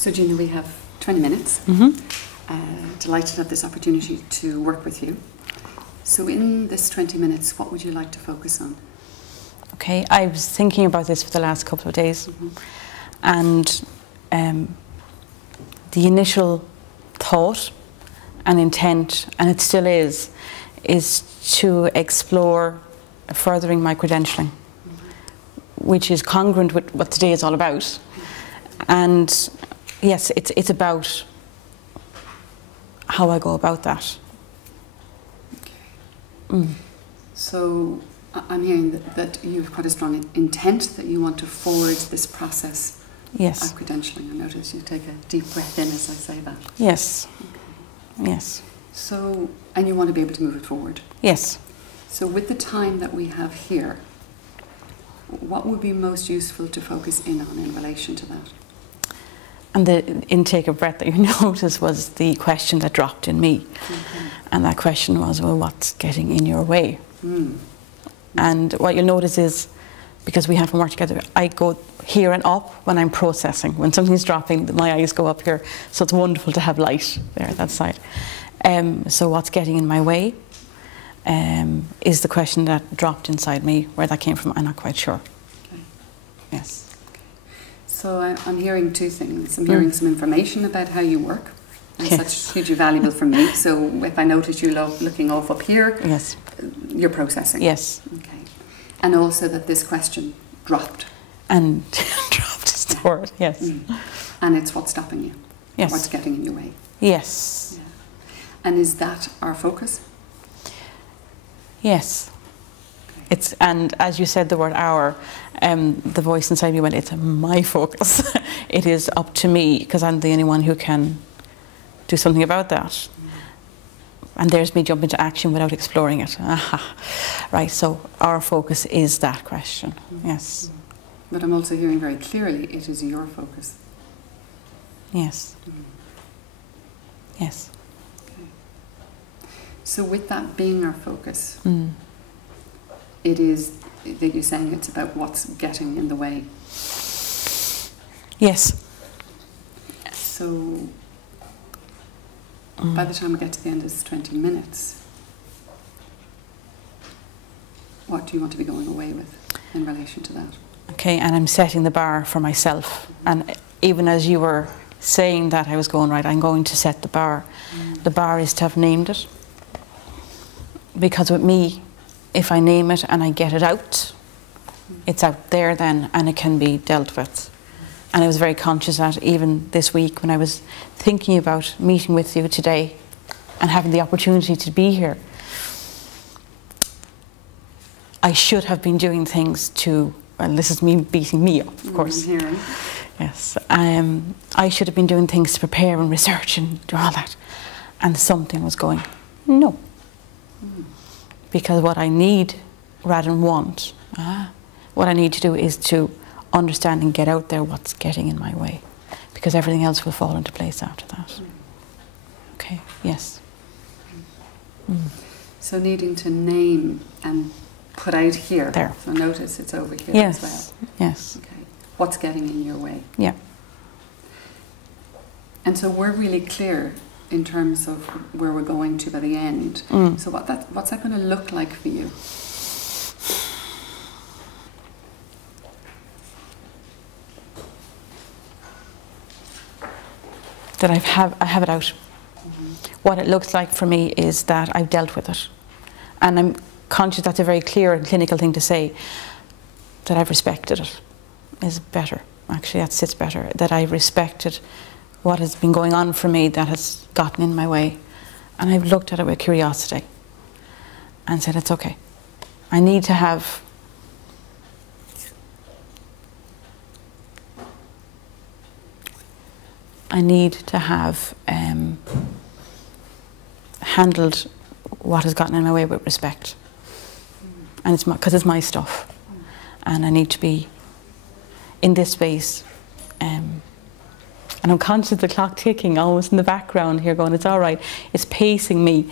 So Gina, we have 20 minutes. Delighted to have this opportunity to work with you. So in this 20 minutes, what would you like to focus on? Okay, I was thinking about this for the last couple of days, and the initial thought and intent, and it still is to explore furthering my credentialing, which is congruent with what today is all about. And yes, it's about how I go about that. Okay. So I'm hearing that you've quite a strong intent that you want to forward this process Yes. of credentialing. I notice you take a deep breath in as I say that. Yes. Okay. Yes. So, and you want to be able to move it forward. Yes. So with the time that we have here, what would be most useful to focus in on in relation to that? And the intake of breath that you noticed was the question that dropped in me. And that question was, well, what's getting in your way? And what you'll notice is, because we have to work together, I go here and up when I'm processing. When something's dropping, my eyes go up here. So it's wonderful to have light there, that side. So what's getting in my way is the question that dropped inside me. Where that came from, I'm not quite sure. Okay. Yes. So I'm hearing two things. I'm hearing some information about how you work, and such hugely valuable for me. So if I notice you looking off up here, yes, you're processing. Yes. Okay. And also that this question dropped. And dropped is the word, yes. And it's what's stopping you. Yes. What's getting in your way. Yes. Yeah. And is that our focus? Yes. Okay. It's, and as you said the word our, the voice inside me went, it's my focus. It is up to me, because I'm the only one who can do something about that. And there's me jumping to action without exploring it. Aha. Right, so our focus is that question. Yes. But I'm also hearing very clearly it is your focus. Yes. Yes. Okay. So with that being our focus, it is that you're saying it's about what's getting in the way. Yes. So by the time we get to the end of this 20 minutes, what do you want to be going away with in relation to that? Okay, and I'm setting the bar for myself. And even as you were saying that, I was going, right, I'm going to set the bar. The bar is to have named it. Because with me, if I name it and I get it out, it's out there then, and it can be dealt with. And I was very conscious that even this week when I was thinking about meeting with you today and having the opportunity to be here, I should have been doing things to, well, this is me beating me up, of course. Yes. I should have been doing things to prepare and research and do all that. And something was going, no. Because what I need, rather than want, what I need to do is to understand and get out there what's getting in my way, because everything else will fall into place after that. Okay, yes. So needing to name and put out here. There. So notice it's over here Yes. as well. Yes. Okay. What's getting in your way? Yeah. And so we're really clear in terms of where we're going to by the end. So what's that going to look like for you? That I have it out. What it looks like for me is that I've dealt with it. And I'm conscious that's a very clear and clinical thing to say, that I've respected it is better. Actually, that sits better. That I've respected what has been going on for me that has gotten in my way. And I've looked at it with curiosity and said, it's okay. I need to have handled what has gotten in my way with respect. And it's because it's my stuff. And I need to be in this space. And I'm conscious of the clock ticking almost in the background here going, it's all right. It's pacing me.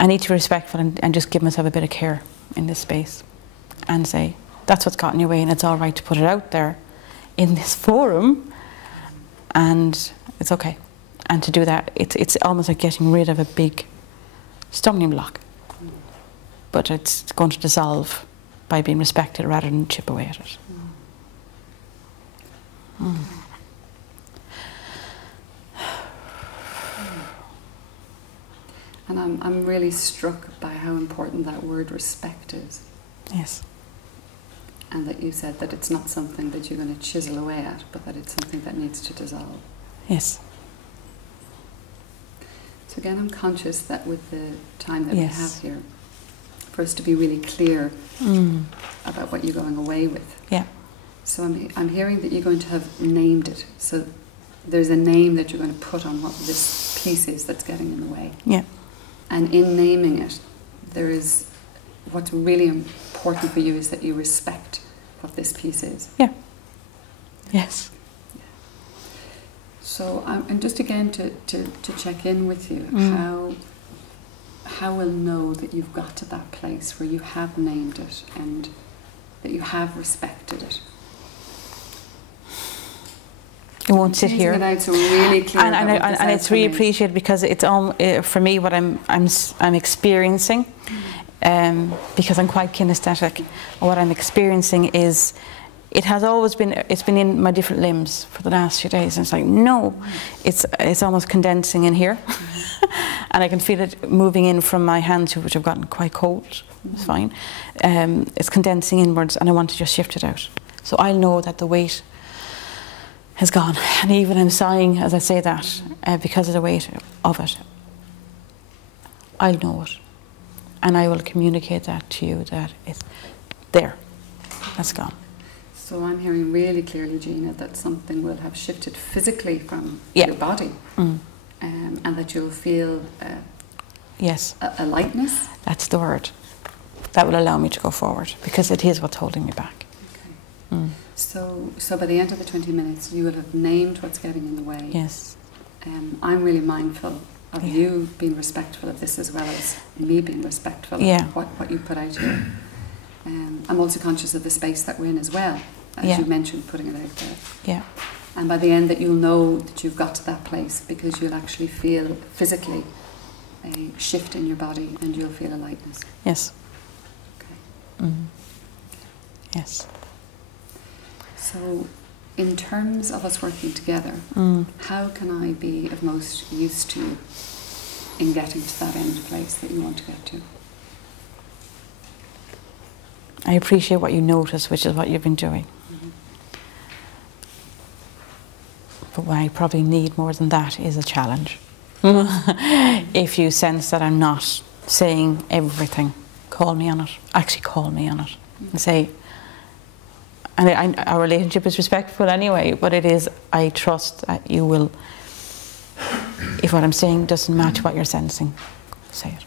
I need to be respectful and just give myself a bit of care in this space. And say, that's what's gotten in your way and it's all right to put it out there in this forum. and it's okay. And to do that, it's almost like getting rid of a big stumbling block, but it's going to dissolve by being respected rather than chip away at it. And I'm really struck by how important that word respect is. Yes. And that you said that it's not something that you're going to chisel away at, but that it's something that needs to dissolve. Yes. So again, I'm conscious that with the time that we have here, for us to be really clear about what you're going away with. Yeah. So I'm hearing that you're going to have named it. So there's a name that you're going to put on what this piece is that's getting in the way. Yeah. And in naming it, there is, what's really important for you is that you respect what this piece is. Yeah. Yes. So, and just again to check in with you, how we'll know that you've got to that place where you have named it and that you have respected it. It won't sit here. It out so really clear and it's really appreciated because it's for me what I'm experiencing, because I'm quite kinesthetic. What I'm experiencing is, it has always been, it's been in my different limbs for the last few days, and it's like, no, it's almost condensing in here. And I can feel it moving in from my hands, which have gotten quite cold. It's fine. It's condensing inwards, and I want to just shift it out. So I'll know that the weight has gone, and even I'm sighing as I say that, because of the weight of it. I'll know it, and I will communicate that to you, that it's there, that's gone. So I'm hearing really clearly, Gina, that something will have shifted physically from your body, and that you'll feel a lightness. That's the word. That will allow me to go forward, because it is what's holding me back. Okay. So by the end of the 20 minutes, you will have named what's getting in the way. Yes. I'm really mindful of you being respectful of this, as well as me being respectful of what you put out here. I'm also conscious of the space that we're in as well, as you mentioned, putting it out there. Yeah. And by the end, that you'll know that you've got to that place, because you'll actually feel physically a shift in your body, and you'll feel a lightness. Yes. Okay. Yes. So, in terms of us working together, how can I be of most use to you in getting to that end place that you want to get to? I appreciate what you notice, which is what you've been doing. But what I probably need more than that is a challenge. If you sense that I'm not saying everything, call me on it. Actually, call me on it and say. And our relationship is respectful anyway, but it is, I trust that you will, if what I'm saying doesn't match what you're sensing, say it.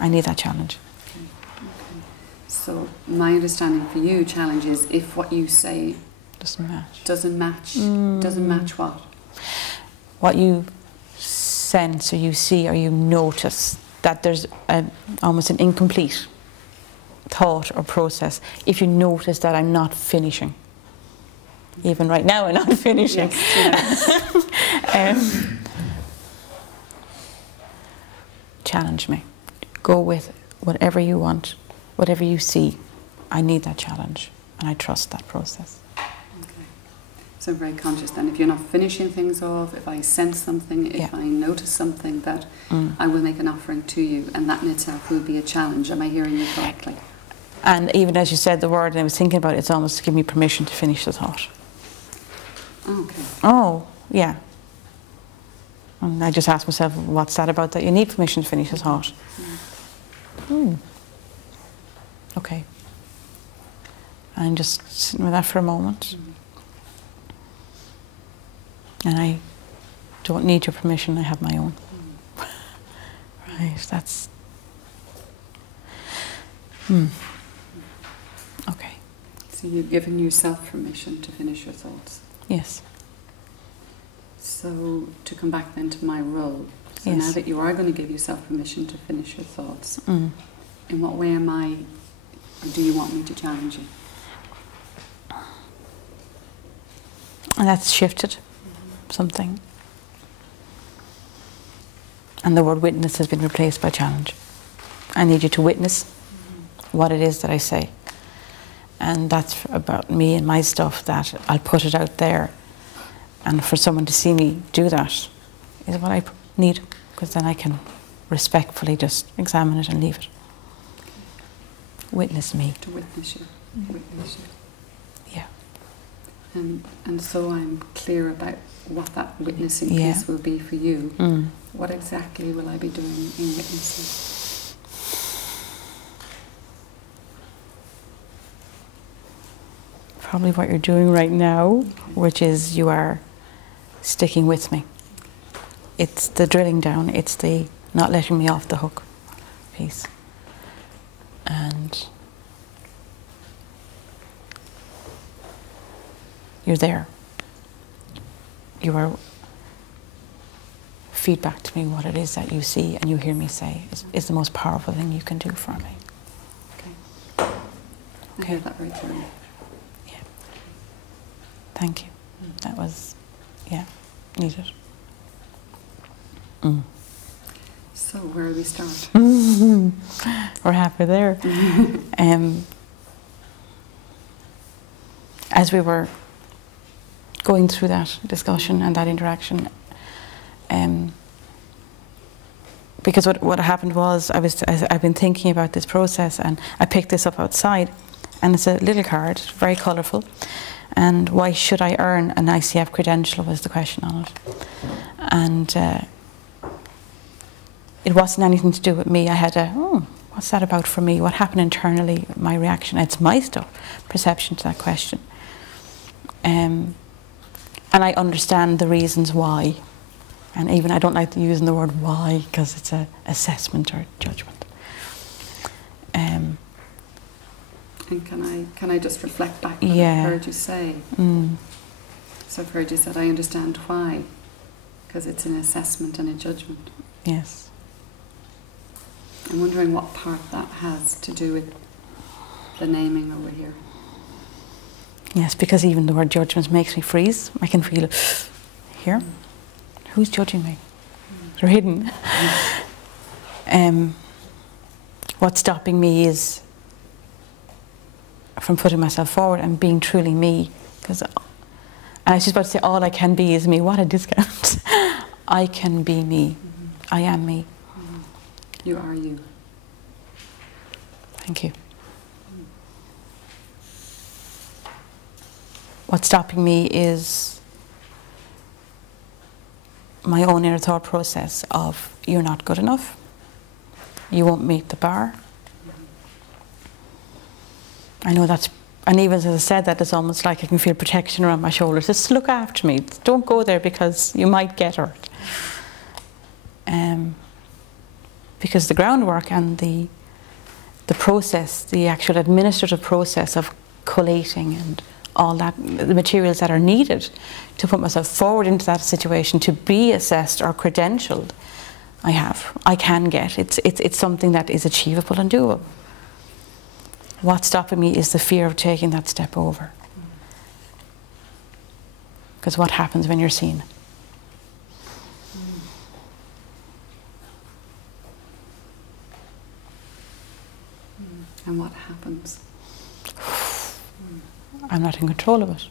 I need that challenge. Okay. So my understanding for you, challenge is if what you say doesn't match. Doesn't match what? What you sense or you see or you notice, that there's almost an incomplete thought or process. If you notice that I'm not finishing, even right now I'm not finishing, challenge me. Go with whatever you want, whatever you see. I need that challenge, and I trust that process. Okay. So I'm very conscious then, if you're not finishing things off, if I sense something, if I notice something, that I will make an offering to you, and that in itself will be a challenge. Am I hearing you correctly? And even as you said the word, and I was thinking about it, it's almost to give me permission to finish the thought. Okay. Oh, yeah. And I just asked myself, what's that about, that you need permission to finish the thought? Okay. I'm just sitting with that for a moment. And I don't need your permission, I have my own. Right, that's... Okay. So you've given yourself permission to finish your thoughts. Yes. So to come back then to my role, so now that you are going to give yourself permission to finish your thoughts, in what way am I, or do you want me to challenge you? And that's shifted. something. And the word witness has been replaced by challenge. I need you to witness what it is that I say. And that's about me and my stuff, that I'll put it out there. And for someone to see me do that is what I need, because then I can respectfully just examine it and leave it. Witness me. To witness you. Witness you. Yeah. And so I'm clear about what that witnessing piece will be for you. What exactly will I be doing in witnessing? Probably what you're doing right now, which is you are sticking with me. It's the drilling down, it's the not letting me off the hook piece. And you're there. You are feedback to me what it is that you see and you hear me say is the most powerful thing you can do for me. Okay. I hear that very clearly. Yeah. Thank you. That was, needed. So where do we start? We're halfway there. As we were going through that discussion and that interaction, because what happened was I've been thinking about this process, and I picked this up outside, and it's a little card, very colourful, and why should I earn an ICF credential was the question on it. And it wasn't anything to do with me. I had what's that about for me? What happened internally, my reaction? It's my stuff, perception to that question. And I understand the reasons why. And even I don't like using the word why, because it's an assessment or judgment. And can I just reflect back what I've heard you say? So I've heard you said, I understand why, because it's an assessment and a judgment. Yes. I'm wondering what part that has to do with the naming over here. Yes, because even the word judgment makes me freeze. I can feel it here. Who's judging me? They're hidden. What's stopping me is from putting myself forward and being truly me. And I was just about to say, all I can be is me. What a discount. I can be me. I am me. You are you. Thank you. What's stopping me is my own inner thought process of, you're not good enough, you won't meet the bar. I know that's, and even as I said that, it's almost like I can feel protection around my shoulders. Just look after me. Don't go there because you might get hurt. Because the groundwork and the process, the actual administrative process of collating and all that, the materials that are needed to put myself forward into that situation, to be assessed or credentialed, I can get. It's something that is achievable and doable. What's stopping me is the fear of taking that step over. Because what happens when you're seen? And what happens? I'm not in control of it.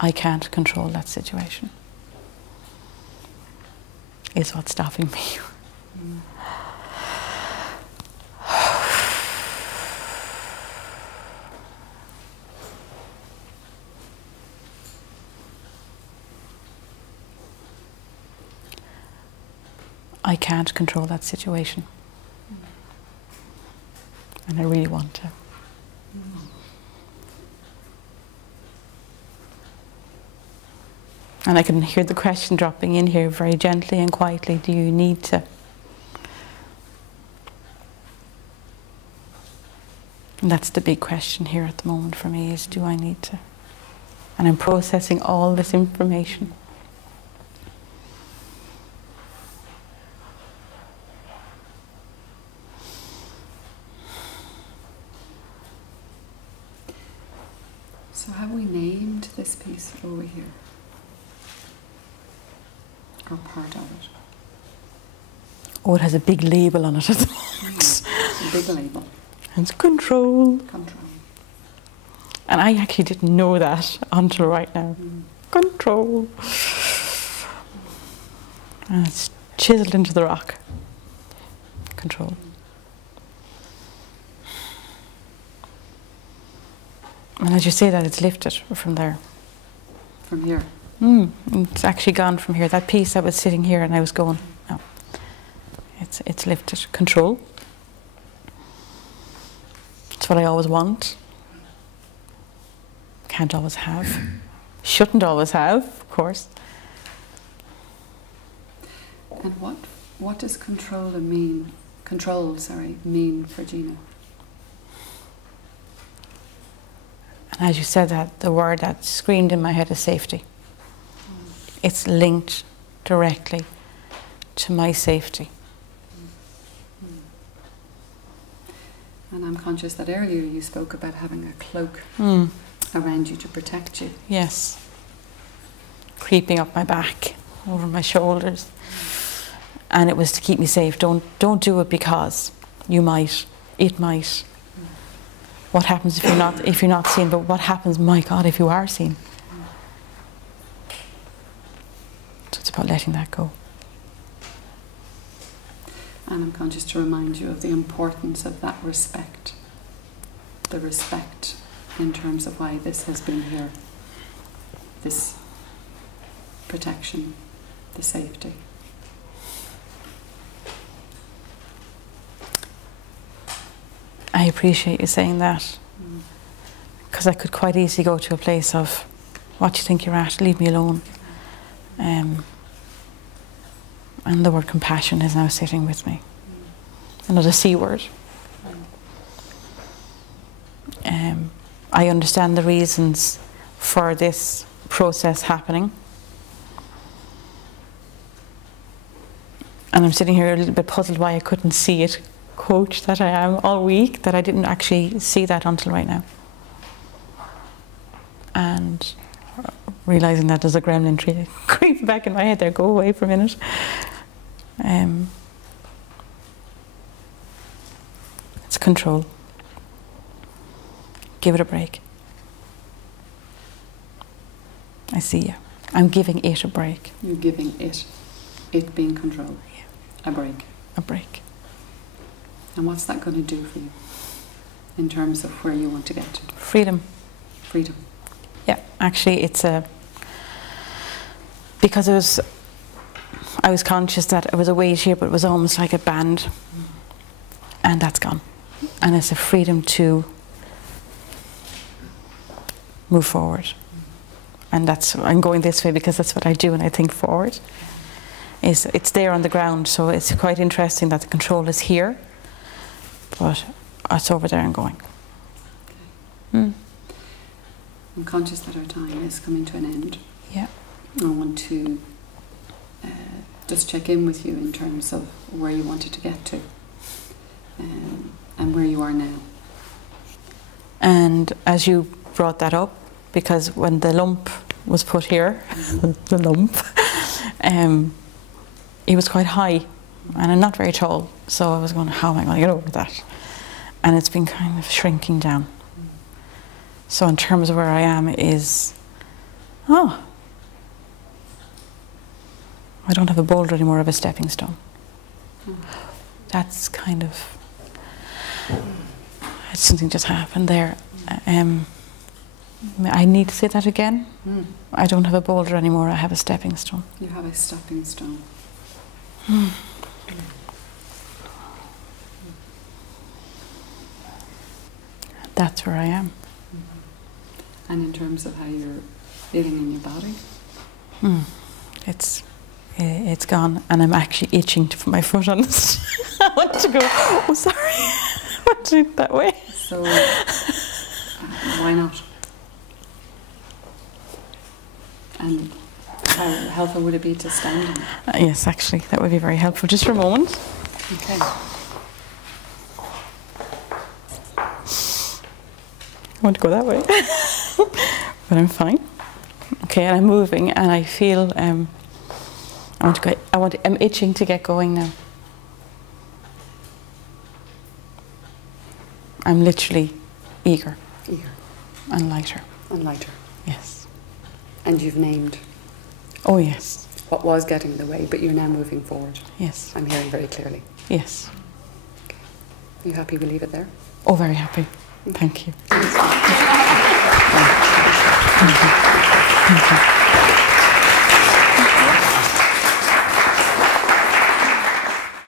I can't control that situation. Is what's stopping me. I can't control that situation. And I really want to. And I can hear the question dropping in here very gently and quietly. Do you need to? And that's the big question here at the moment for me, is do I need to? And I'm processing all this information. So have we named piece over here? Or part of it? Oh, it has a big label on it at the moment. A big label. And it's control. Control. And I actually didn't know that until right now. Control. And it's chiseled into the rock. Control. And as you say that, it's lifted from there. From here? It's actually gone from here. That piece that was sitting here and I was going, no. It's lifted. Control. It's what I always want. Can't always have. Shouldn't always have, of course. And what does control mean for Gina? And as you said that, the word that screamed in my head is safety. It's linked directly to my safety. And I'm conscious that earlier you spoke about having a cloak around you to protect you. Yes. Creeping up my back, over my shoulders. And it was to keep me safe. Don't do it because you might, it might. What happens if you're not seen? But what happens, my God, if you are seen? So it's about letting that go. And I'm conscious to remind you of the importance of that respect. The respect in terms of why this has been here. This protection, the safety. I appreciate you saying that, because I could quite easily go to a place of, what do you think you're at, leave me alone. And the word compassion is now sitting with me. Another C word. I understand the reasons for this process happening. And I'm sitting here a little bit puzzled why I couldn't see it, coach that I am all week, that I didn't actually see that until right now. And realising that there's a gremlin tree creeping back in my head there, go away for a minute. It's control. Give it a break. I see you. I'm giving it a break. You're giving it being control. Yeah. A break. A break. And what's that going to do for you in terms of where you want to get to? Freedom. Freedom. Yeah, actually it's because I was conscious that it was a weight here, but it was almost like a band. And that's gone. And it's a freedom to move forward. And I'm going this way because that's what I do when I think forward. It's there on the ground, so it's quite interesting that the control is here, but it's over there and going. I'm conscious that our time is coming to an end. Yeah. I want to just check in with you in terms of where you wanted to get to and where you are now. And as you brought that up, because when the lump was put here, the lump, it was quite high and I'm not very tall, so I was going, how am I going to get over that? And it's been kind of shrinking down. So in terms of where I am is, I don't have a boulder anymore, I have a stepping stone. That's kind of, something just happened there. I need to say that again. I don't have a boulder anymore, I have a stepping stone. You have a stepping stone. That's where I am. And in terms of how you're feeling in your body? It's gone, and I'm actually itching to put my foot on this. I want to go, oh sorry, I want to do it that way. So, why not? And how helpful would it be to stand on it? Yes, actually, that would be very helpful. Just for a moment. Okay. I want to go that way, but I'm fine. Okay, and I'm moving, and I feel I'm itching to get going now. I'm literally eager. Eager. And lighter. And lighter. Yes. And you've named. Oh yes. What was getting in the way, but you're now moving forward. Yes. I'm hearing very clearly. Yes. Okay. Are you happy we leave it there? Oh, very happy. Thank you. Thank you. Thank you.